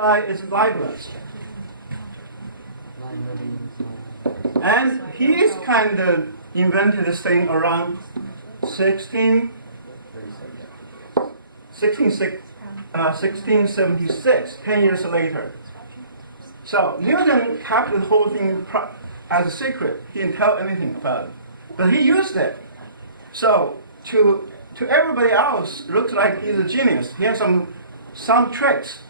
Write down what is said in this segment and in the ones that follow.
guy is Leibniz. And he's kind of invented this thing around 1676, 10 years later. So Newton kept the whole thing as a secret. He didn't tell anything about it. But he used it. So to everybody else, it looks like he's a genius. He has some tricks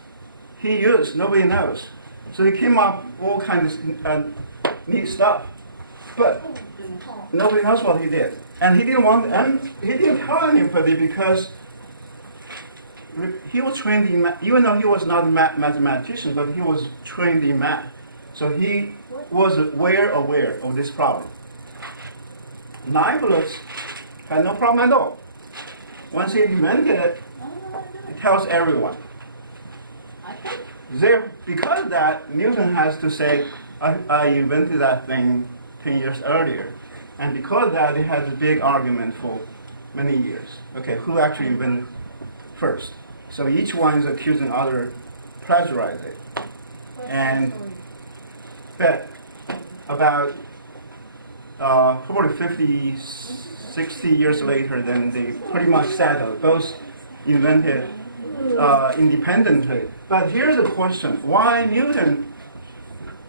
he used, nobody knows. So he came up with all kinds of neat stuff. But nobody knows what he did. And he didn't tell anybody because he was trained in math, even though he was not a mathematician, but he was trained in math. So he was aware of this problem. Leibniz had no problem at all. Once he invented it, he tells everyone. Because of that, Newton has to say, I invented that thing 10 years earlier. And because of that, he has a big argument for many years. Okay, who actually invented first? So each one is accusing other plagiarizing. And but about probably 50, 60 years later, then they pretty much settled. Both invented independently. But here's the question. Why Newton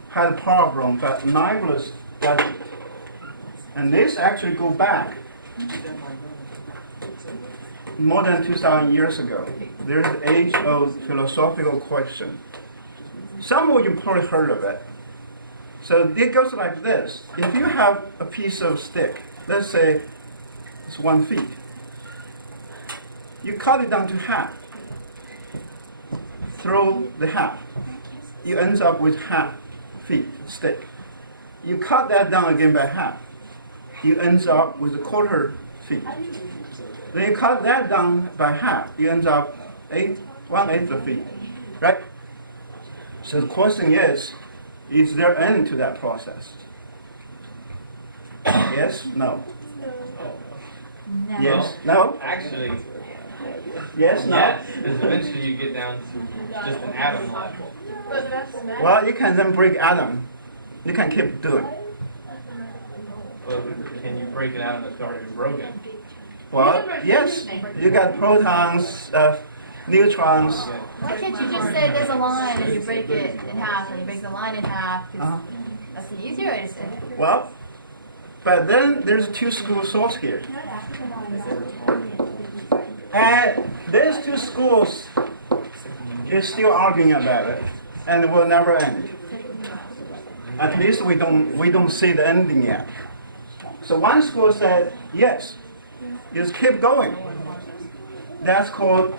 had a problem, but Leibniz doesn't? And this actually goes back more than 2,000 years ago. There's an age-old philosophical question. Some of you probably heard of it. So it goes like this. If you have a piece of stick, let's say it's 1 feet, you cut it down to half. Throw the half. You end up with half feet stick. You cut that down again by half. You end up with a quarter feet. Then you cut that down by half. You end up 1/8 of feet, right? So the question is there end to that process? Yes? No? Yes? No? Actually, yes? No? yes, because eventually you get down to just an atom level. Well, you can then break atom. You can keep doing. But can you break an atom that's already broken? Well, yes. You got protons, neutrons. Why can't you just say there's a line and you break it in half and you break the line in half? That's the easier way to say it. Well, but then there's two school thoughts here. And these two schools is still arguing about it, and it will never end. At least we don't see the ending yet. So one school said, yes, just keep going. That's called,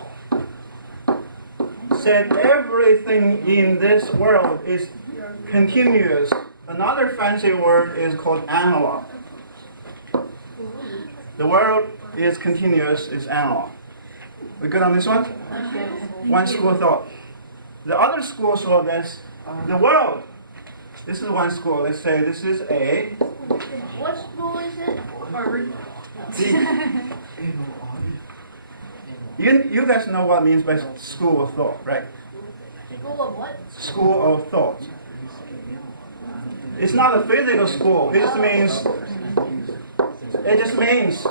said everything in this world is continuous. Another fancy word is called analog. The world is continuous, is analog. We good on this one? One school thought. The other school saw this, the world. This is one school. Let's say this is A. What school is it? Harvard. You guys know what it means by school of thought, right? School of what? School of thought. It's not a physical school. It just means.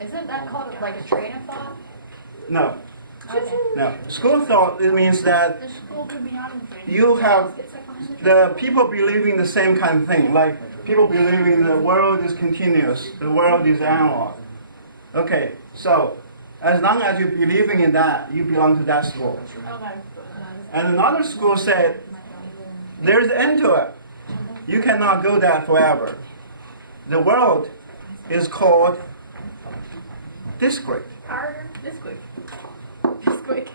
Isn't that called like a train of thought? No. Okay. No. School of thought, it means that The school could be on the train. you have the people believing the same kind of thing. Like people believing the world is continuous, the world is analog. Okay, so as long as you're believing in that, you belong to that school. Okay. And another school said, there's an end to it. You cannot go there forever. The world is called discrete. Harder. This quick. Discrete.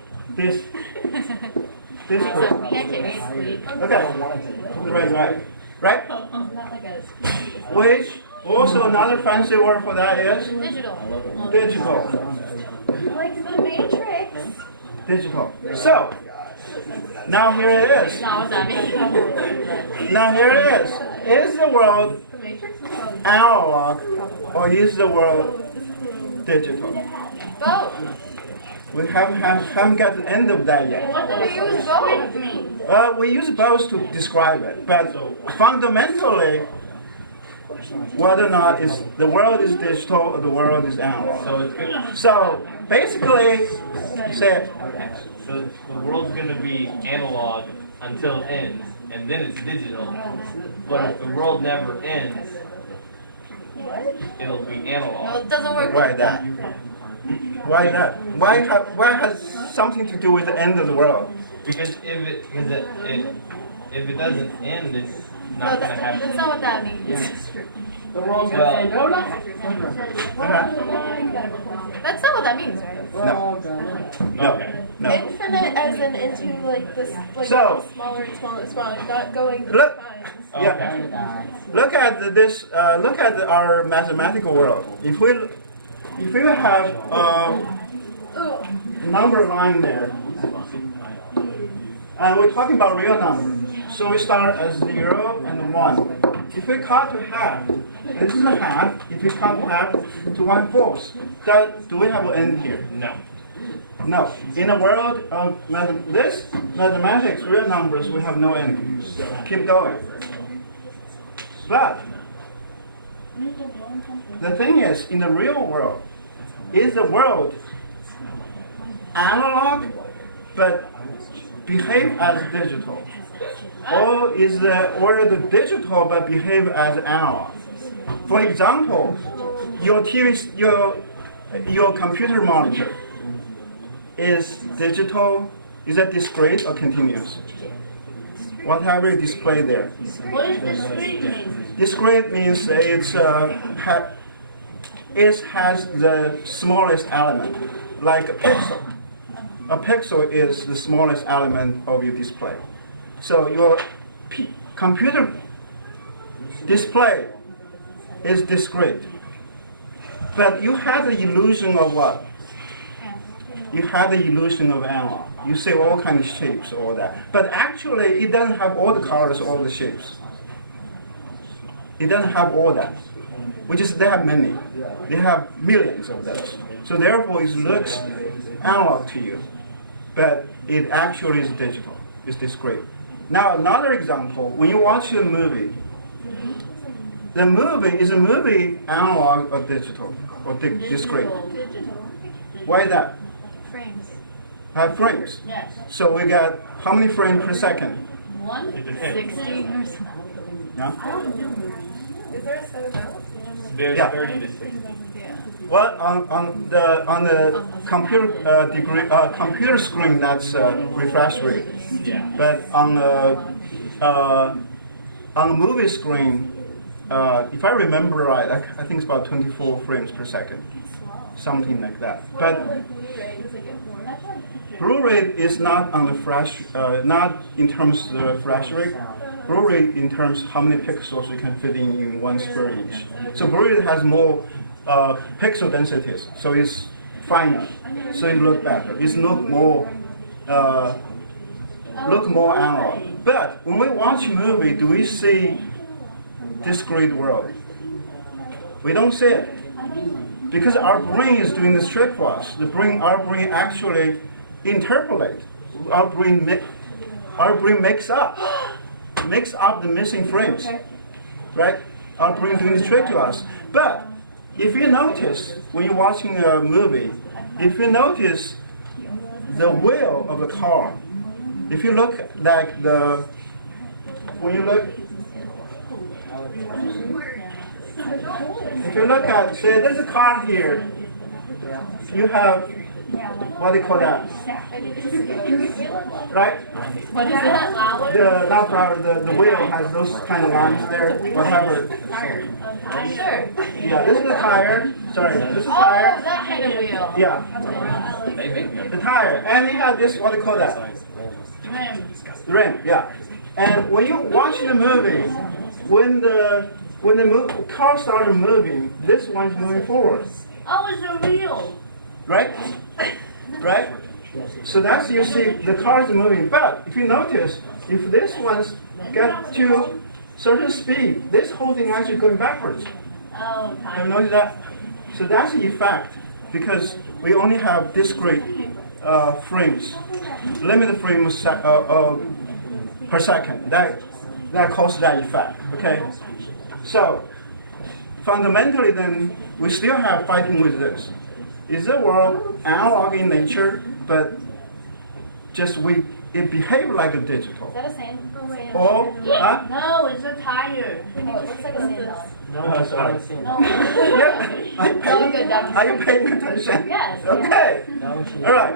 Okay. Right? Which also another fancy word for that is Digital. digital. Like the Matrix. Digital. So now here it is. No, what's that mean? Now here it is. Is the world The Matrix was called analog or is the world digital? both. We haven't got the end of that yet. What do we use both? We use both to describe it, but fundamentally, whether or not the world is digital or the world is analog. So it's good. So basically, say So the world's going to be analog until it ends, and then it's digital. But if the world never ends, it'll be No, analog. it doesn't work why like that? that. Why that? Why has something to do with the end of the world? Because if it doesn't end, it's No, not going to happen. that's not what that means. The world's Well- gonna say, no, no. That's not what that means, right? We're all gonna. No, Okay. no. Infinite as in into like this, like So- smaller and smaller and smaller, not going through Look. times. Yeah. Okay. Look at this. Look at our mathematical world. If we have number line there, and we're talking about real numbers, so we start as 0 and 1. If we cut to half, this is a half. If we cut half to 1/4, do we have an end here? No. No. In a world of mathematics, real numbers, we have no end. Keep going. But the thing is, in the real world, is the world analog but behave as digital? Or is the world digital but behave as analog? For example, your your computer monitor is digital. Is that discrete or continuous? Whatever you display there. What does discrete mean? Discrete means it has the smallest element, like a pixel. A pixel is the smallest element of your display. So your computer display is discrete. But you have the illusion of what? You have the illusion of analog. You see all kinds of shapes, all that. But actually, it doesn't have all the colors, all the shapes. It doesn't have all that. They have many. They have millions of those. So therefore, it looks analog to you. But it actually is digital. It's discrete. Now, another example, when you watch a movie, the movie is a movie analog or digital or discrete. Why that? Frames. Have frames. Yes. So we got how many frames per second? 160 or something. Yeah. Is there a set amount? There's Yeah. 30 to 60. Yeah. Well, on the computer screen, that's refresh rate. Yeah. But on the movie screen, if I remember right, I think it's about 24 frames per second, something like that. But Blu-ray, does it get more? Blu-ray is not on the flash, not in terms of the flash rate. Blu-ray in terms of how many pixels we can fit in 1 square inch. So Blu-ray has more pixel densities, so it's finer, so it looks better. It's look more analog. But when we watch a movie, do we see discrete world? We don't see it because our brain is doing this trick for us. Our brain actually interpolates. Our brain makes up the missing frames, right? Our brain doing this trick to us. But if you notice when you're watching a movie, if you notice the wheel of the car, if you look like if you look at, say, there's a car here, you have, what do you call that? Right? What is that? Not flower, the wheel has those kind of lines there, whatever. Sure. Yeah, this is the tire. Sorry, this is the Oh, tire. that kind of wheel. Yeah, They make me the tire. And you have this, what do you call that? Rim, yeah. And when you watch the movie, when the car started moving, this one's moving forward, Oh, it's a wheel. right? Right? So that's, you see, the car is moving. But if you notice, if this one's got to certain speed, this whole thing actually going backwards. Oh, Have you noticed that? So that's the effect, because we only have discrete frames, limited frames per second. That causes that effect. Okay. So fundamentally, then we still have fighting with this. Is the world analog in nature, but just it behaves like a digital? Is that a sand? Or No, it's a tire. Oh, it looks like a sand dollar. Oh, sorry. No. Yeah. Are you paying attention? Yes. Okay. All right.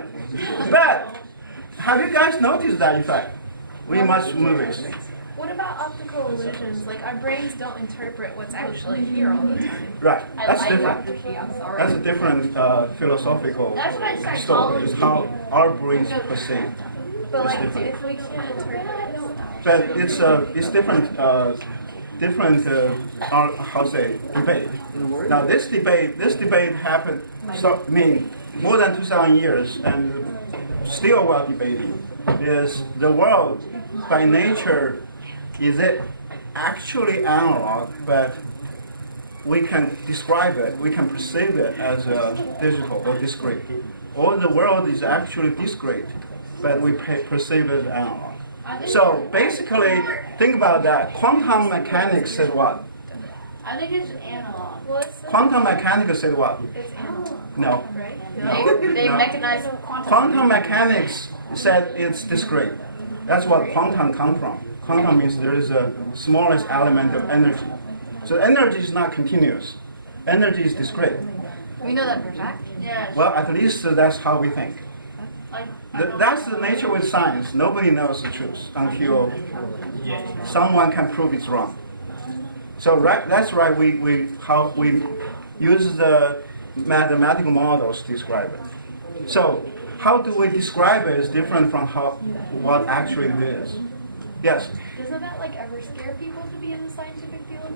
But have you guys noticed that effect? We must move it. What about optical illusions? Like our brains don't interpret what's actually here all the time. Right. That's I different. like Dr. I'm sorry. That's a different philosophical That's what story. psychology. Is how our brains perceive. But like, different. if we can't interpret it, But it's different. How to say debate. Now this debate happened. So more than 2,000 years, and still we're debating. Is the world by nature, is it actually analog? But we can describe it, we can perceive it as digital or discrete. Or the world is actually discrete, but we perceive it as analog. So basically, think about that. Quantum mechanics said what? I think it's analog. Well, it's Quantum mechanics said what? it's analog, No. right? They No. mechanized quantum. Quantum mechanics said it's discrete. That's what quantum comes from. Quantum means there is a smallest element of energy. So energy is not continuous. Energy is discrete. We know that for a fact. Yes. Well, at least that's how we think. Like, That's the nature with science. Nobody knows the truth until someone can prove it's wrong. So that's right. We use the mathematical models to describe it. So how do we describe it is different from what actually it is. Yes. Doesn't that like ever scare people to be in the scientific field?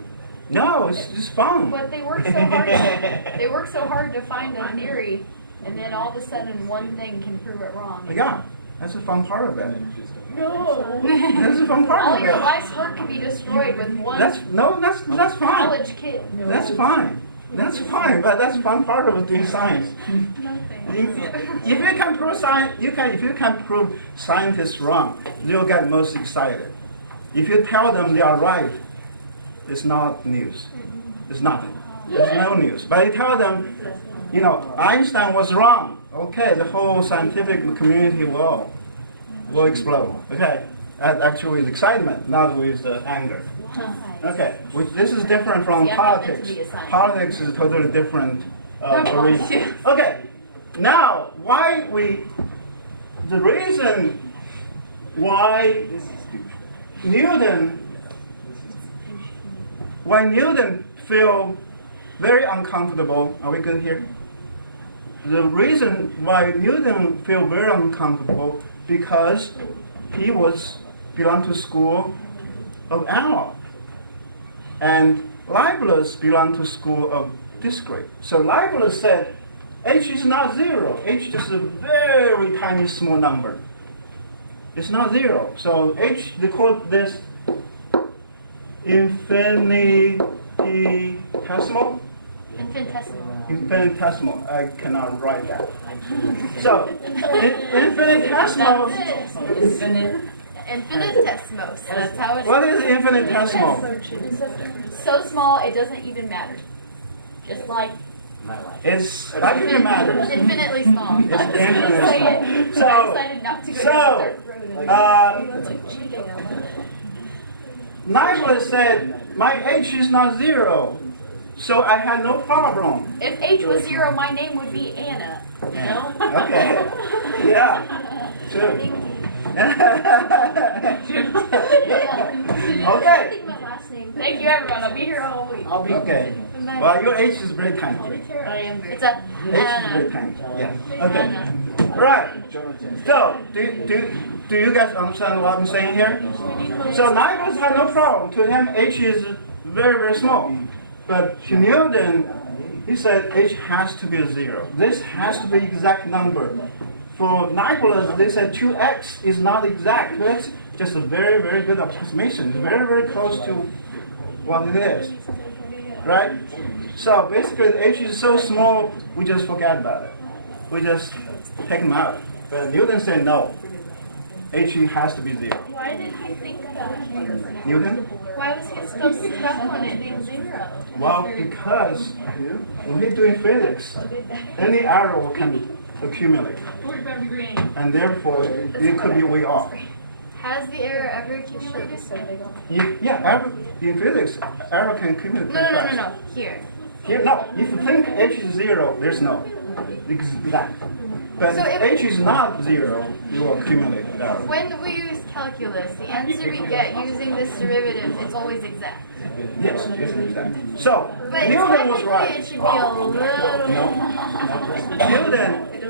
No, it's just fun. But they work so hard to find a theory, and then all of a sudden one thing can prove it wrong. Yeah, that's the fun part of it. No. That's the fun part All of your it. life's work can be destroyed with one That's fine. college kid. That's fine. That's fine. But that's fun part of doing science. If you can prove science, if you can prove scientists wrong, they'll get most excited. If you tell them they are right, it's not news. It's nothing. It's no news. But you tell them, Einstein was wrong. Okay, the whole scientific community will explode. Okay, that actually is excitement, not with anger. Okay, this is different from Yeah, I'm not meant politics. to be a scientist. Politics is totally different arena. Okay, now the reason why Newton feel very uncomfortable. Are we good here? The reason why Newton feel very uncomfortable because he belonged to school of analog, and Leibniz belonged to school of discrete. So Leibniz said, h is not zero. H is just a very tiny small number. It's not zero. So h, they call this infinitesimal. Infinitesimal. I cannot write that. So infinitesimal. Infinitesimals. That's how it is. What is infinitesimal? So small it doesn't even matter. Just like It's actually matters. infinitely small. It's infinite. Say it. So, I decided not to go down the dark road. Leibniz said, my h is not zero, so I had no problem. If H was 0, my name would be Anna. No? Okay. Yeah. True. Okay. think my last name. Thank you, everyone. I'll be here all week. Okay. Well, your h is very tiny. I am very. It's a H is very tiny. Yeah. Okay. Right. So, do you guys understand what I'm saying here? So Leibniz had no problem. To him, h is very, very small. But to Newton, he said h has to be a zero. This has to be exact number. For Leibniz, they said 2x is not exact. 2x just a very, very good approximation. Very, very close to what it is. Right? So basically, the h is so small, we just forget about it. We just take them out. But Newton said no. H has to be 0. Why did he think that? Newton? Why was he so stuck on it being 0? Well, because when we're doing physics, any error can accumulate. And therefore, it could be way off. Has the error ever accumulated? In physics, error can accumulate. No. Here. Here, no. If you think H is 0, there's no. Exact. But So if- H is not 0, you will accumulate error. When we use calculus, the answer we get using this derivative is always exact. Yes, it's exact. So, But Newton was technically right. it should be a little...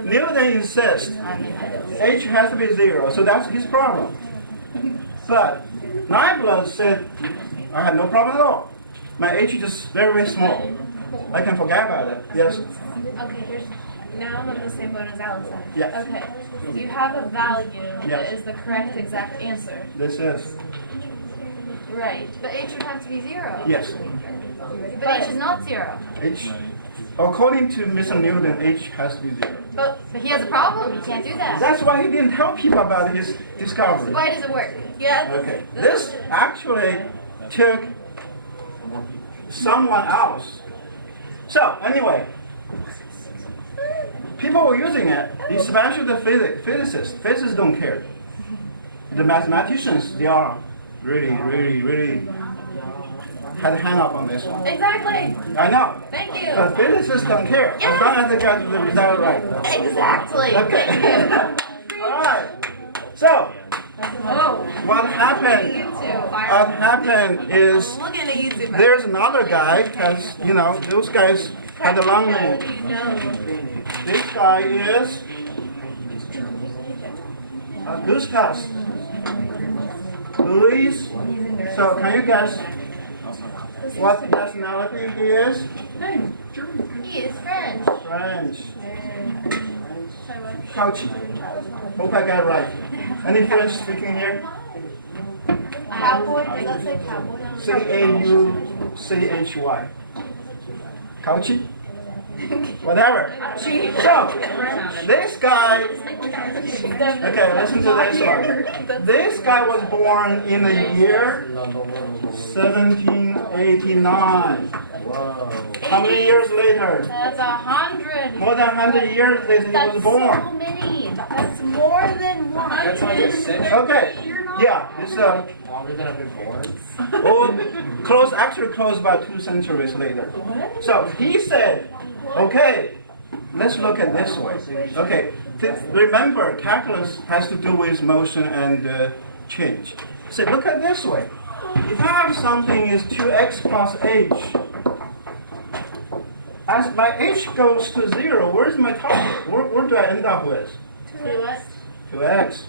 Newton insists I mean, I know. H has to be 0, so that's his problem. But Leibniz said, I had no problem at all. My H is just very, very small. I can forget about it. Yes? Okay, now I'm on the same boat as Allison. Yes. Okay, you have a value Yes. that is the correct exact answer. This is, Right. But H would have to be 0. yes. But H is not 0. H, according to Mr. Newton, H has to be 0. But he has a problem. He can't do that. That's why he didn't tell people about his discovery. Why does it work? Yeah. Okay. This actually took someone else. So, anyway, people were using it, especially the physicists. Physicists don't care. The mathematicians, they are really had a hand up on this one. Exactly. I know. Thank you. But physicists don't care. As long as they got the result right. Exactly. Okay. Thank you. All right. So, what happened? What happened is I'm looking at YouTube. there's another guy, because, those guys had a long name. This guy is Gustavus Louis. So, can you guess what nationality he is? He is French. French. Cauchy. Hope I got it right. Any French speaking here? Cowboy? Does that say cowboy? Cauchy. Cauchy? Whatever. So, this guy, okay, listen to this one. This guy was born in the year 1789. How many years later? That's 100. More than 100 years later he was born. So many. That's more than one. That's like a century. Okay, yeah, it's Longer than I've been born. close about 2 centuries later. So he said, okay, let's look at this way. Okay, remember, calculus has to do with motion and change. So look at this way. If I have something is 2x plus h, as my h goes to 0, where's my target? Where do I end up with? 2x.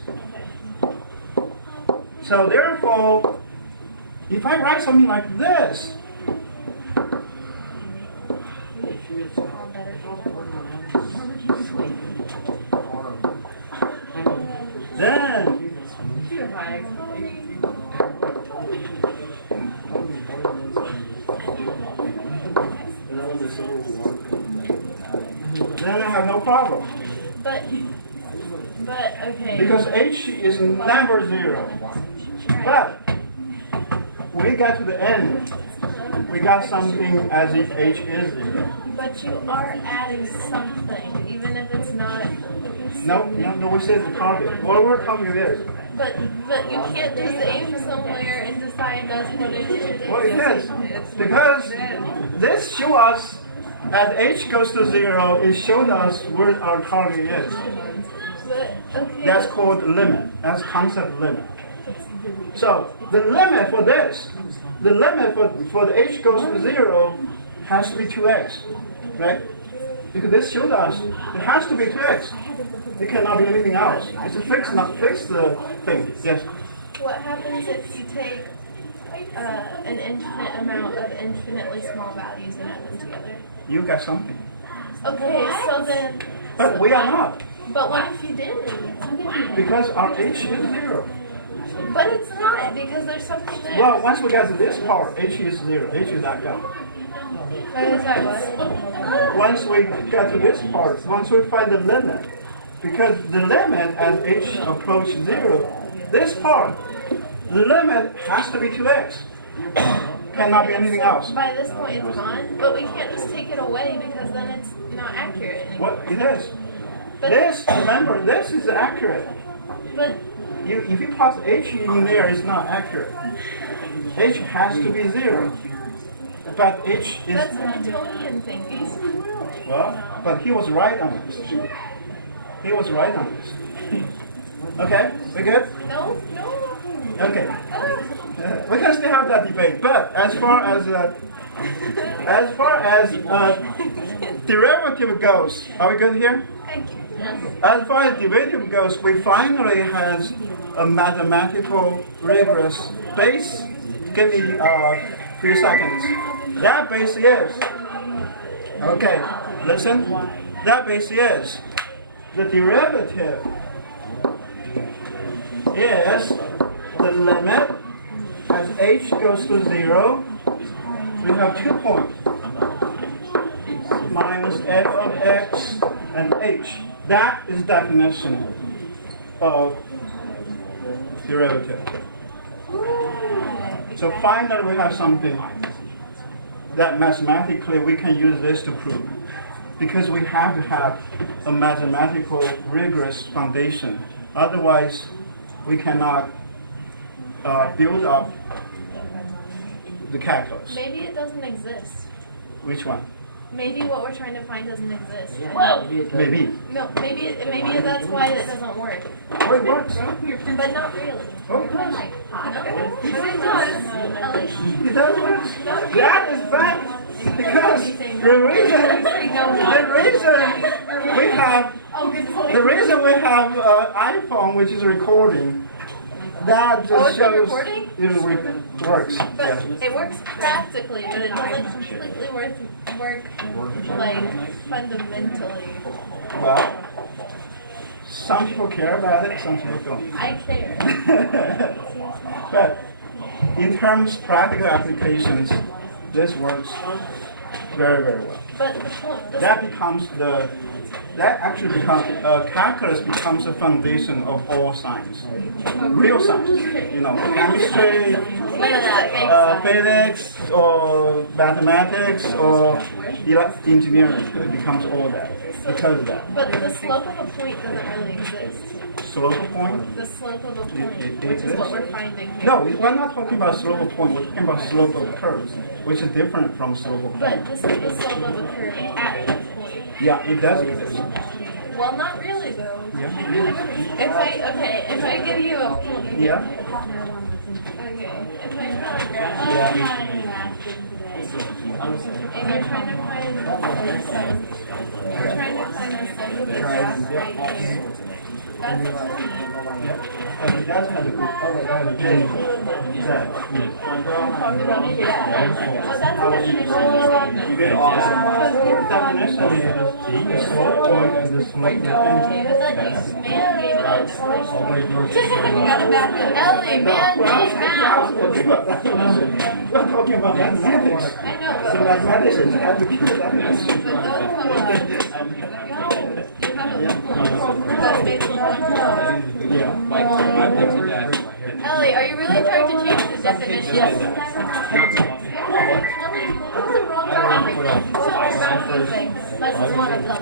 So therefore, if I write something like this, then I have no problem. But okay. Because h is never 0. But when we got to the end, we got something as if h is 0. But you are adding something, even if it's not. No, we said the target. What we're talking is. But you can't just aim somewhere and decide that's what it is. Well, it is. Because this shows us, as h goes to 0, it showed us where our target is. But okay. That's called limit. That's concept limit. So the limit for this, the limit for the h goes to 0 has to be 2x, right? Because this shows us it has to be 2x. It cannot be anything else. It's a fixed thing. Yes. What happens if you take an infinite amount of infinitely small values and add them together? You got something. Okay, so then. But we are not. But what if you did? Because our h is 0. But it's not, because there's something there. Well, once we get to this part, h is 0. H is not gone. Sorry, what? Once we get to this part, once we find the limit, because the limit as h approaches 0, this part, the limit has to be 2x. Cannot be anything else. By this point, it's gone, but we can't just take it away because then it's not accurate anymore. What it is? But, This, remember, this is accurate. but If you pass h in there, it's not accurate. H has to be 0. But h is, that's Newtonian thinking. well, but he was right on this. He was right on this. Okay, we good? No, no. Okay. We can still have that debate, but as far as derivative goes, are we good here? As far as derivative goes, we finally has a mathematical rigorous base. Give me 3 seconds. That base is, okay, listen. That base is the derivative is the limit as h goes to 0. We have 2 points, minus f of x and h. That is definition of derivative. So finally we have something that mathematically we can use this to prove. Because we have to have a mathematical rigorous foundation. Otherwise, we cannot build up the calculus. Maybe it doesn't exist. Which one? Maybe what we're trying to find doesn't exist. Maybe. No, maybe that's why it doesn't work. Oh, it works. But not really. Oh, it does. But it does. It does work. That is fact. Because the reason we have iPhone, which is recording, that just it's shows recording? it works. But Yes. it works practically, but it doesn't completely work like fundamentally. Well, some people care about it, some people don't. I care. But in terms of practical applications, this works very, very well. But the point, That actually becomes, calculus becomes the foundation of all science. Real science. Chemistry, physics, or mathematics, or engineering. It becomes all that because of that. But the slope of a point doesn't really exist. Slope of point? The slope of a point, It which is exists. what we're finding here. No, we're not talking about slope of point. We're talking about slope of curves, which is different from slope of point. But this is the slope of a curve at the point. Yeah, it does exist. Well, not really though. Yeah. If I give you a point. Yeah. Okay. If I tell Yeah. and you're trying to find the slope, we're trying to find the slope of the graph right here. That's a point. And it does have a good. Exactly. Well, that's the definition. You get awesome. The definition is the slope point and the slope of This man gave it a You gotta back it. Ellie, man, these math. We're talking about mathematics. I know, So but mathematics is advocate definition. don't come up. That's based on Ellie, are you really trying to change the definition? Yes. That was the wrong about everything. This is one of them.